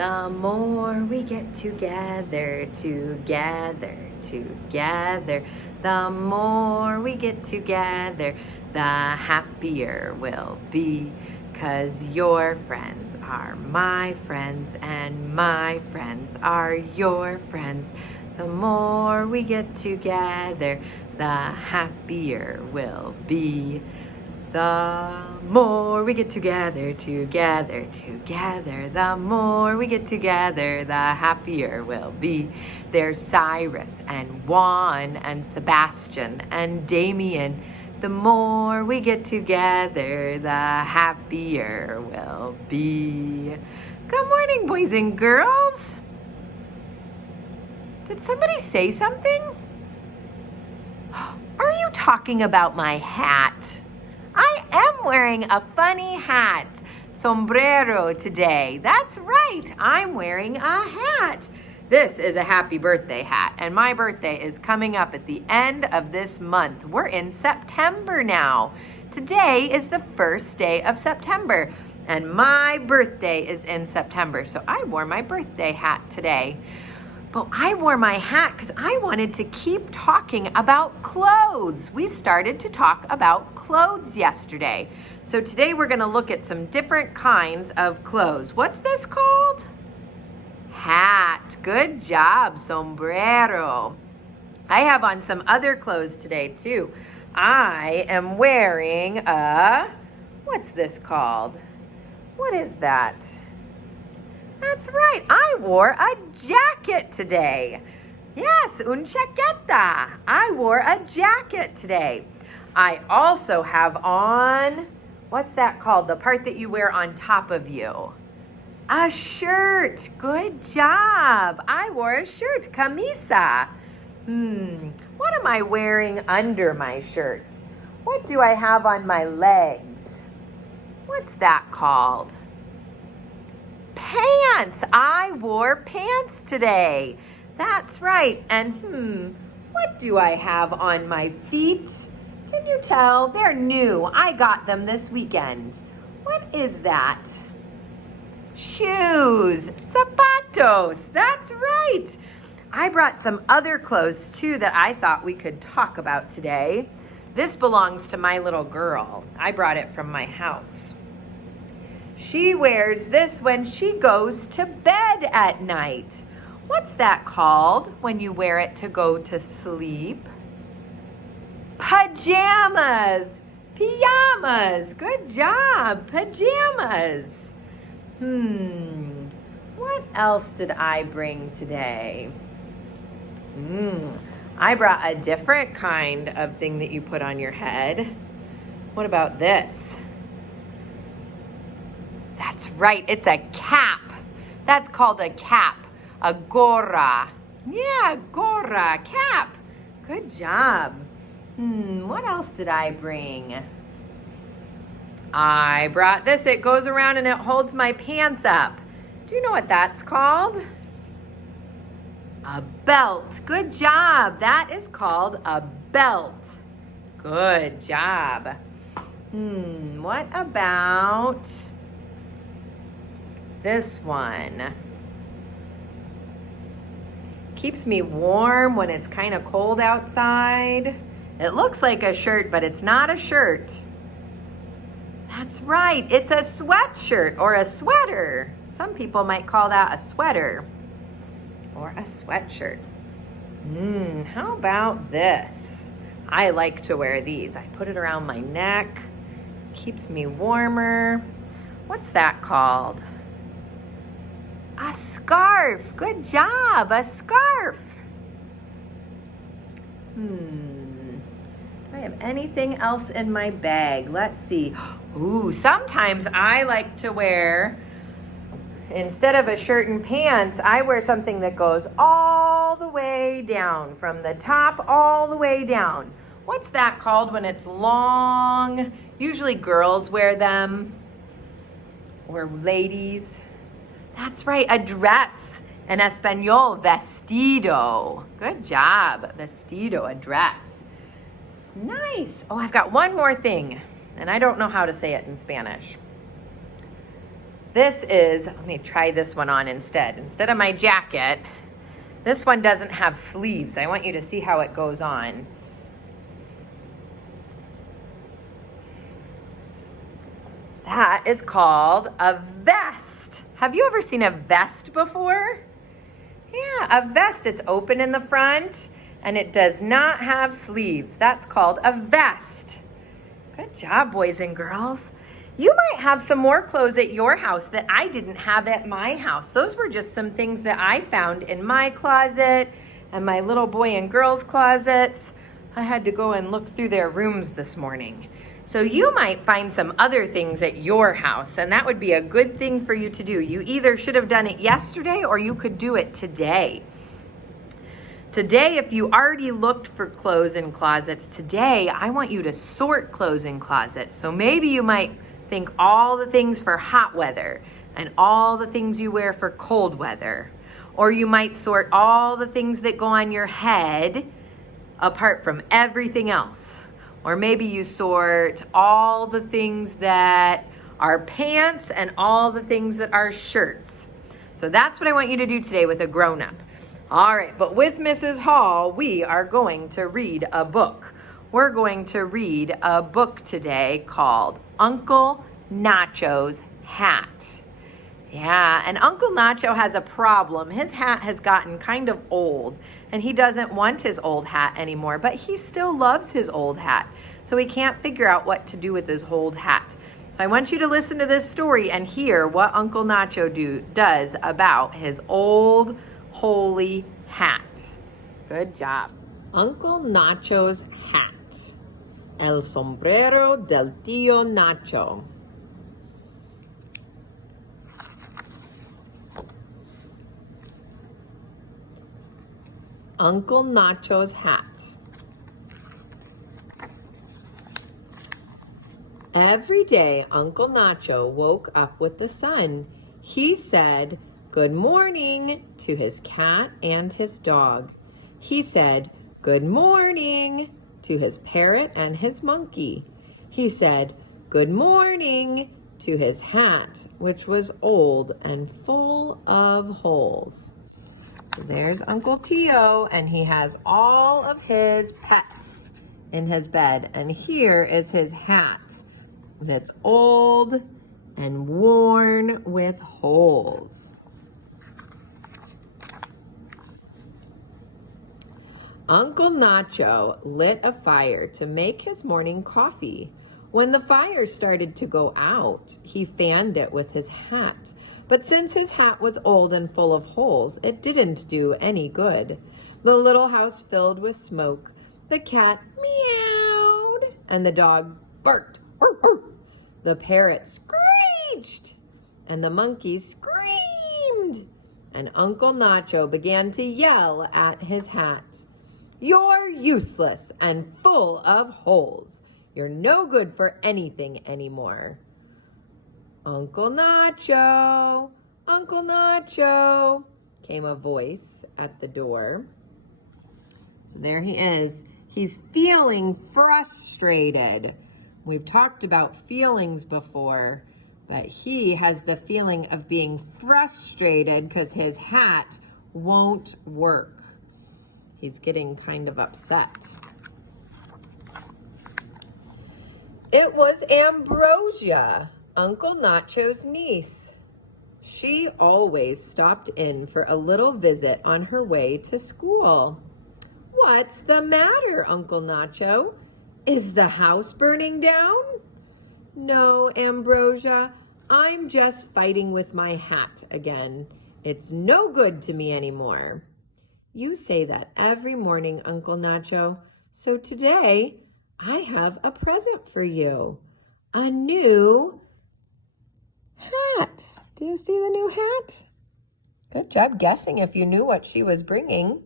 The more we get together, the more we get together, the happier we'll be. 'Cause your friends are my friends and my friends are your friends. The more we get together, the happier we'll be. The more we get together, the more we get together, the happier we'll be. There's Cyrus and Juan and Sebastian and Damien. The more we get together, the happier we'll be. Good morning, boys and girls. Did somebody say something? Are you talking about my hat? I am wearing a funny hat, sombrero, today. That's right, I'm wearing a hat. This is a happy birthday hat, and my birthday is coming up at the end of this month. We're in September now. Today is the first day of September, and my birthday is in September, so I wore my birthday hat today. But I wore my hat because I wanted to keep talking about clothes. We started to talk about clothes yesterday. So today we're going to look at some different kinds of clothes. What's this called? Hat. Good job, sombrero. I have on some other clothes today too. I am wearing what's this called? What is that? That's right, I wore a jacket today. Yes, un chaqueta. I wore a jacket today. I also have on, what's that called? The part that you wear on top of you. A shirt. Good job. I wore a shirt, camisa. What am I wearing under my shirt? What do I have on my legs? What's that called? Pants. I wore pants today. That's right. And what do I have on my feet? Can you tell? They're new. I got them this weekend. What is that? Shoes. Zapatos. That's right. I brought some other clothes too that I thought we could talk about today. This belongs to my little girl. I brought it from my house. She wears this when she goes to bed at night. What's that called when you wear it to go to sleep? Pajamas. Pajamas. Good job. Pajamas. What else did I bring today? I brought a different kind of thing that you put on your head. What about this? That's right, it's a cap. That's called a cap, a gorra. Yeah, gorra, cap. Good job. What else did I bring? I brought this. It goes around and it holds my pants up. Do you know what that's called? A belt. Good job. That is called a belt. Good job. What about this one? Keeps me warm when it's kind of cold outside. It looks like a shirt, but it's not a shirt. That's right, it's a sweatshirt or a sweater. Some people might call that a sweater or a sweatshirt. How about this? I like to wear these. I put it around my neck, keeps me warmer. What's that called? A scarf. Good job, a scarf. Do I have anything else in my bag? Let's see. Sometimes I like to wear, instead of a shirt and pants, I wear something that goes all the way down, from the top all the way down. What's that called when it's long? Usually girls wear them, or ladies. That's right, a dress. In Espanol, vestido. Good job, vestido, a dress. Nice. Oh, I've got one more thing, and I don't know how to say it in Spanish. Let me try this one on instead. Instead of my jacket, this one doesn't have sleeves. I want you to see how it goes on. That is called a vest. Have you ever seen a vest before? Yeah, a vest. It's open in the front and it does not have sleeves. That's called a vest. Good job, boys and girls. You might have some more clothes at your house that I didn't have at my house. Those were just some things that I found in my closet and my little boy and girls closets. I had to go and look through their rooms this morning. So you might find some other things at your house, and that would be a good thing for you to do. You either should have done it yesterday or you could do it today. Today, if you already looked for clothes in closets, today I want you to sort clothes in closets. So maybe you might think all the things for hot weather and all the things you wear for cold weather. Or you might sort all the things that go on your head apart from everything else. Or maybe you sort all the things that are pants and all the things that are shirts. So that's what I want you to do today with a grown-up. All right, but with Mrs. Hall, we are going to read a book. We're going to read a book today called Uncle Nacho's Hat. Yeah, and Uncle Nacho has a problem. His hat has gotten kind of old, and he doesn't want his old hat anymore, but he still loves his old hat. So he can't figure out what to do with his old hat. So I want you to listen to this story and hear what Uncle Nacho does about his old holy hat. Good job. Uncle Nacho's hat. El sombrero del tío Nacho. Uncle Nacho's hat. Every day, Uncle Nacho woke up with the sun. He said, "Good morning," to his cat and his dog. He said, "Good morning," to his parrot and his monkey. He said, "Good morning," to his hat, which was old and full of holes. So there's Uncle Tio, and he has all of his pets in his bed. And here is his hat that's old and worn with holes. Uncle Nacho lit a fire to make his morning coffee. When the fire started to go out, he fanned it with his hat. But since his hat was old and full of holes, it didn't do any good. The little house filled with smoke. The cat meowed, and the dog barked. The parrot screeched, and the monkey screamed. And Uncle Nacho began to yell at his hat. "You're useless and full of holes. You're no good for anything anymore." "Uncle Nacho, Uncle Nacho," came a voice at the door. So there he is. He's feeling frustrated. We've talked about feelings before, but he has the feeling of being frustrated because his hat won't work. He's getting kind of upset. It was Ambrosia, Uncle Nacho's niece. She always stopped in for a little visit on her way to school. "What's the matter, Uncle Nacho? Is the house burning down?" "No, Ambrosia, I'm just fighting with my hat again. It's no good to me anymore." "You say that every morning, Uncle Nacho. So today, I have a present for you. A new hat. Do you see the new hat? Good job guessing if you knew what she was bringing.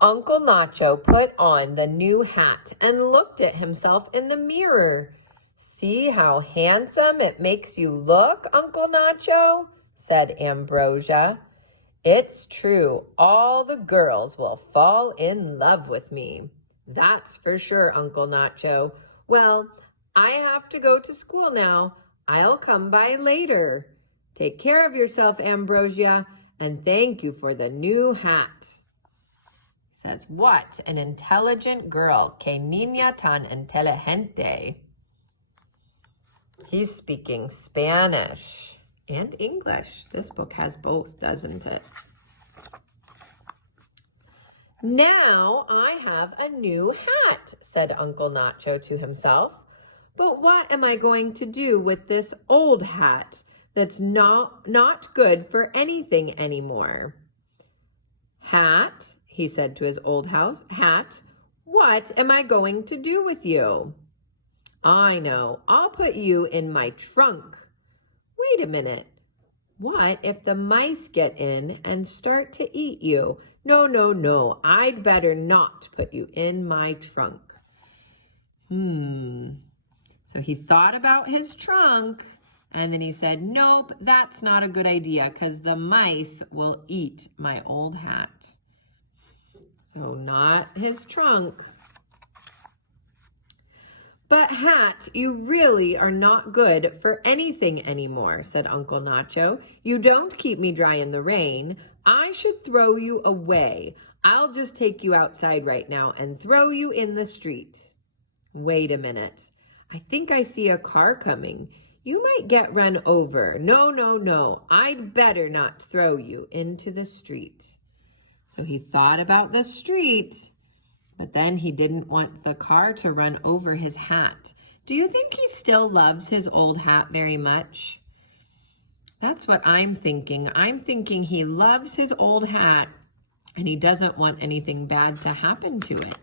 Uncle Nacho put on the new hat and looked at himself in the mirror. "See how handsome it makes you look, Uncle Nacho?" said Ambrosia. "It's true, all the girls will fall in love with me." That's for sure, Uncle Nacho. Well, I have to go to school now. I'll come by later. Take care of yourself, Ambrosia, and thank you for the new hat. Says, what an intelligent girl. Que niña tan inteligente. He's speaking Spanish and English. This book has both, doesn't it? Now I have a new hat, said Uncle Nacho to himself. But what am I going to do with this old hat that's not good for anything anymore? Hat, he said to his old hat, what am I going to do with you? I know, I'll put you in my trunk. Wait a minute. What if the mice get in and start to eat you? No, no, no, I'd better not put you in my trunk. So he thought about his trunk, and then he said, nope, that's not a good idea because the mice will eat my old hat. So not his trunk. But hat, you really are not good for anything anymore, said Uncle Nacho. You don't keep me dry in the rain. I should throw you away. I'll just take you outside right now and throw you in the street. Wait a minute. I think I see a car coming. You might get run over. No, no, no. I'd better not throw you into the street. So he thought about the street, but then he didn't want the car to run over his hat. Do you think he still loves his old hat very much? That's what I'm thinking. I'm thinking he loves his old hat and he doesn't want anything bad to happen to it.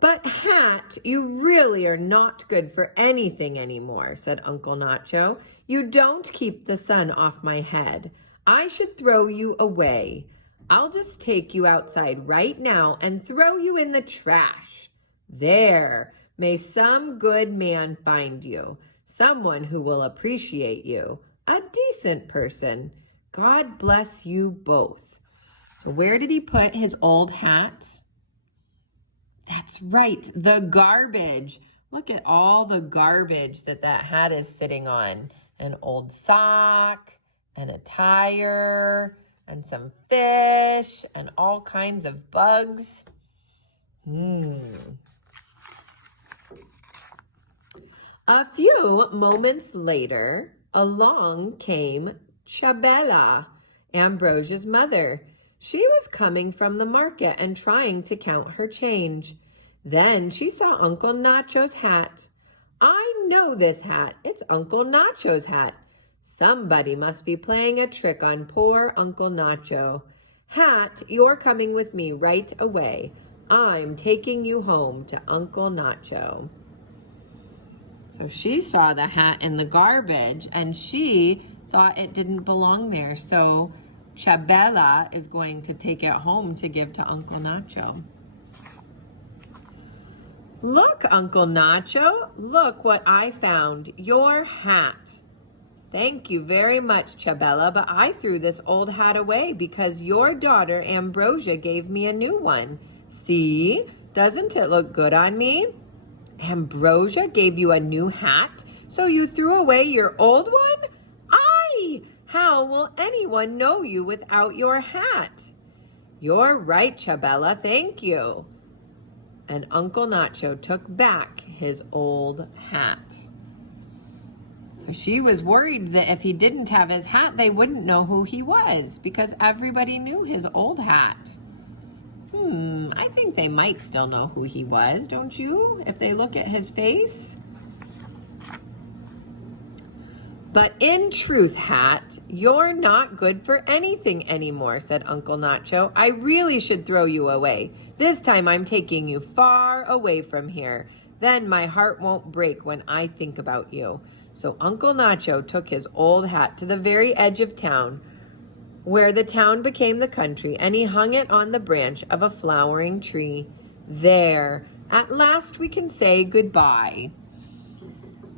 But hat, you really are not good for anything anymore, said Uncle Nacho. You don't keep the sun off my head. I should throw you away. I'll just take you outside right now and throw you in the trash. There, may some good man find you, someone who will appreciate you, a decent person. God bless you both. So where did he put his old hat? That's right, the garbage. Look at all the garbage that hat is sitting on. An old sock, and a tire, and some fish, and all kinds of bugs. A few moments later, along came Chabela, Ambrosia's mother. She was coming from the market and trying to count her change. Then she saw Uncle Nacho's hat. I know this hat. It's Uncle Nacho's hat. Somebody must be playing a trick on poor Uncle Nacho. Hat, you're coming with me right away. I'm taking you home to Uncle Nacho. So she saw the hat in the garbage and she thought it didn't belong there. So Chabela is going to take it home to give to Uncle Nacho. Look, Uncle Nacho, look what I found, your hat. Thank you very much, Chabela, but I threw this old hat away because your daughter Ambrosia gave me a new one. See, doesn't it look good on me? Ambrosia gave you a new hat, so you threw away your old one? Aye! How will anyone know you without your hat? You're right, Chabela, thank you. And Uncle Nacho took back his old hat. So she was worried that if he didn't have his hat, they wouldn't know who he was because everybody knew his old hat. I think they might still know who he was, don't you? If they look at his face. But in truth, Hat, you're not good for anything anymore, said Uncle Nacho. I really should throw you away. This time I'm taking you far away from here. Then my heart won't break when I think about you. So Uncle Nacho took his old hat to the very edge of town, where the town became the country, and he hung it on the branch of a flowering tree. There, at last we can say goodbye.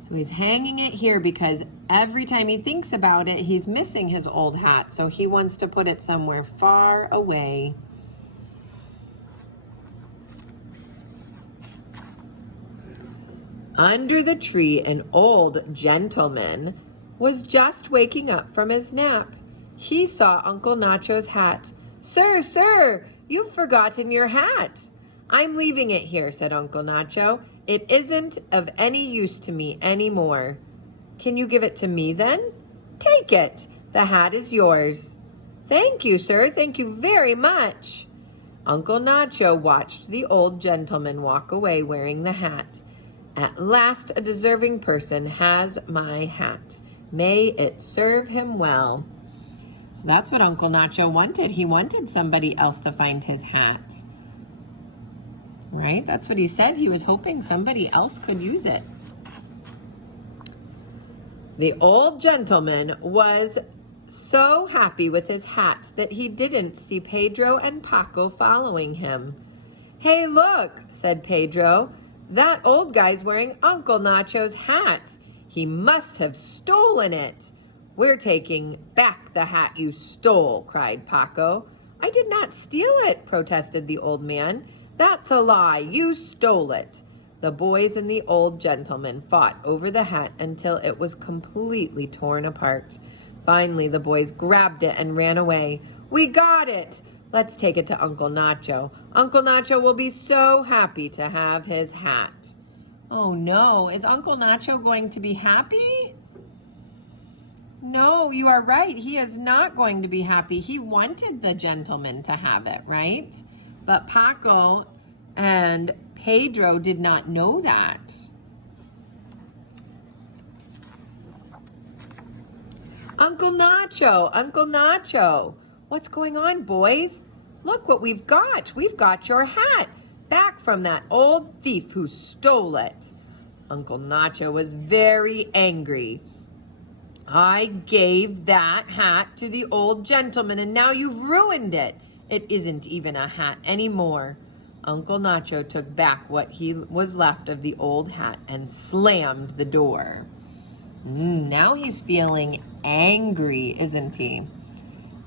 So he's hanging it here because every time he thinks about it, he's missing his old hat, so he wants to put it somewhere far away. Under the tree, an old gentleman was just waking up from his nap. He saw Uncle Nacho's hat. "Sir, sir, you've forgotten your hat." "I'm leaving it here," said Uncle Nacho. "It isn't of any use to me anymore." "Can you give it to me then?" "Take it. The hat is yours." "Thank you, sir. Thank you very much." Uncle Nacho watched the old gentleman walk away wearing the hat. "At last a deserving person has my hat. May it serve him well." So that's what Uncle Nacho wanted. He wanted somebody else to find his hat. Right? That's what he said. He was hoping somebody else could use it. The old gentleman was so happy with his hat that he didn't see Pedro and Paco following him. "Hey, look," said Pedro. "That old guy's wearing Uncle Nacho's hat. He must have stolen it." "We're taking back the hat you stole," cried Paco. "I did not steal it," protested the old man. "That's a lie. You stole it." The boys and the old gentleman fought over the hat until it was completely torn apart. Finally, the boys grabbed it and ran away. "We got it! Let's take it to Uncle Nacho. Uncle Nacho will be so happy to have his hat." Oh no, is Uncle Nacho going to be happy? No, you are right. He is not going to be happy. He wanted the gentleman to have it, right? But Paco and Pedro did not know that. Uncle Nacho, Uncle Nacho. What's going on, boys? Look what we've got. We've got your hat back from that old thief who stole it. Uncle Nacho was very angry. "I gave that hat to the old gentleman and now you've ruined it. It isn't even a hat anymore." Uncle Nacho took back what he was left of the old hat and slammed the door. Now he's feeling angry, isn't he?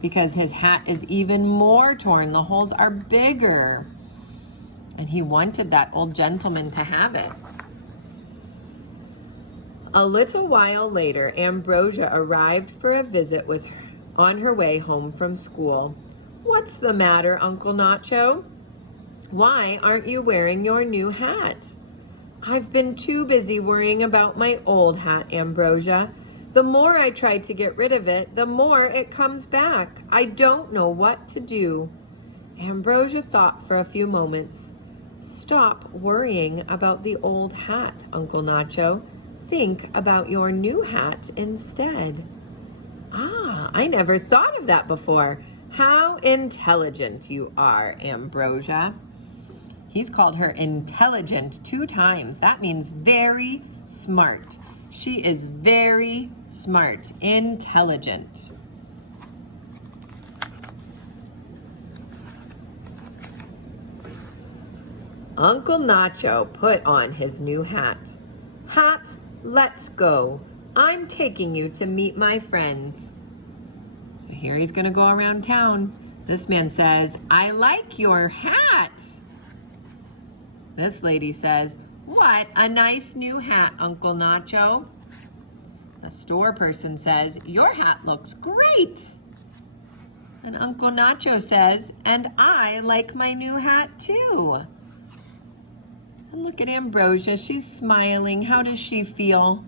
Because his hat is even more torn. The holes are bigger. And he wanted that old gentleman to have it. A little while later, Ambrosia arrived for a visit with her on her way home from school. "What's the matter, Uncle Nacho? Why aren't you wearing your new hat?" "I've been too busy worrying about my old hat, Ambrosia. The more I try to get rid of it, the more it comes back. I don't know what to do." Ambrosia thought for a few moments. "Stop worrying about the old hat, Uncle Nacho. Think about your new hat instead." "Ah, I never thought of that before. How intelligent you are, Ambrosia." He's called her intelligent 2 times. That means very smart. She is very smart, intelligent. Uncle Nacho put on his new hat. "Hat, let's go. I'm taking you to meet my friends." So here he's going to go around town. This man says, "I like your hat." This lady says, "What a nice new hat, Uncle Nacho." The store person says, "Your hat looks great." And Uncle Nacho says, "And I like my new hat too." And look at Ambrosia, she's smiling. How does she feel?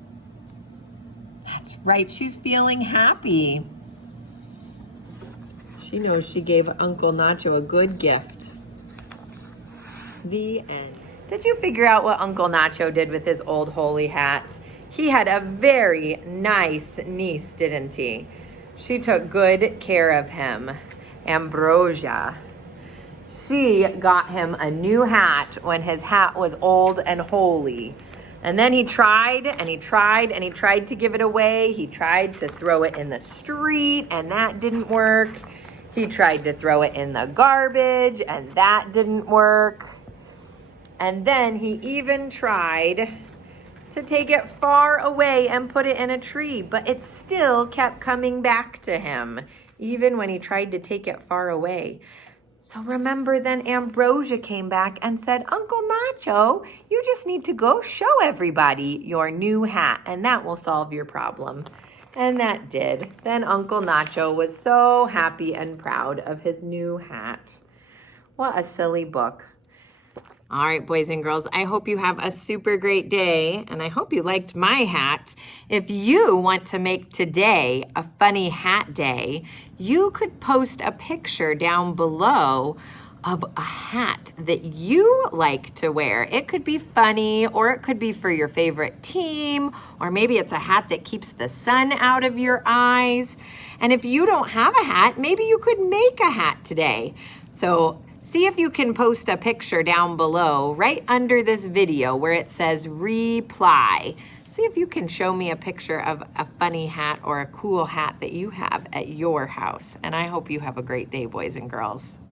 That's right, she's feeling happy. She knows she gave Uncle Nacho a good gift. The end. Did you figure out what Uncle Nacho did with his old holy hat? He had a very nice niece, didn't he? She took good care of him. Ambrosia. She got him a new hat when his hat was old and holy. And then he tried and he tried and he tried to give it away. He tried to throw it in the street and that didn't work. He tried to throw it in the garbage and that didn't work. And then he even tried to take it far away and put it in a tree, but it still kept coming back to him, even when he tried to take it far away. So remember, then Ambrosia came back and said, Uncle Nacho, you just need to go show everybody your new hat, and that will solve your problem. And that did. Then Uncle Nacho was so happy and proud of his new hat. What a silly book. All right, boys and girls, I hope you have a super great day, and I hope you liked my hat. If you want to make today a funny hat day, you could post a picture down below of a hat that you like to wear. It could be funny, or it could be for your favorite team, or maybe it's a hat that keeps the sun out of your eyes. And if you don't have a hat, maybe you could make a hat today. So see if you can post a picture down below right under this video where it says reply. See if you can show me a picture of a funny hat or a cool hat that you have at your house. And I hope you have a great day, boys and girls.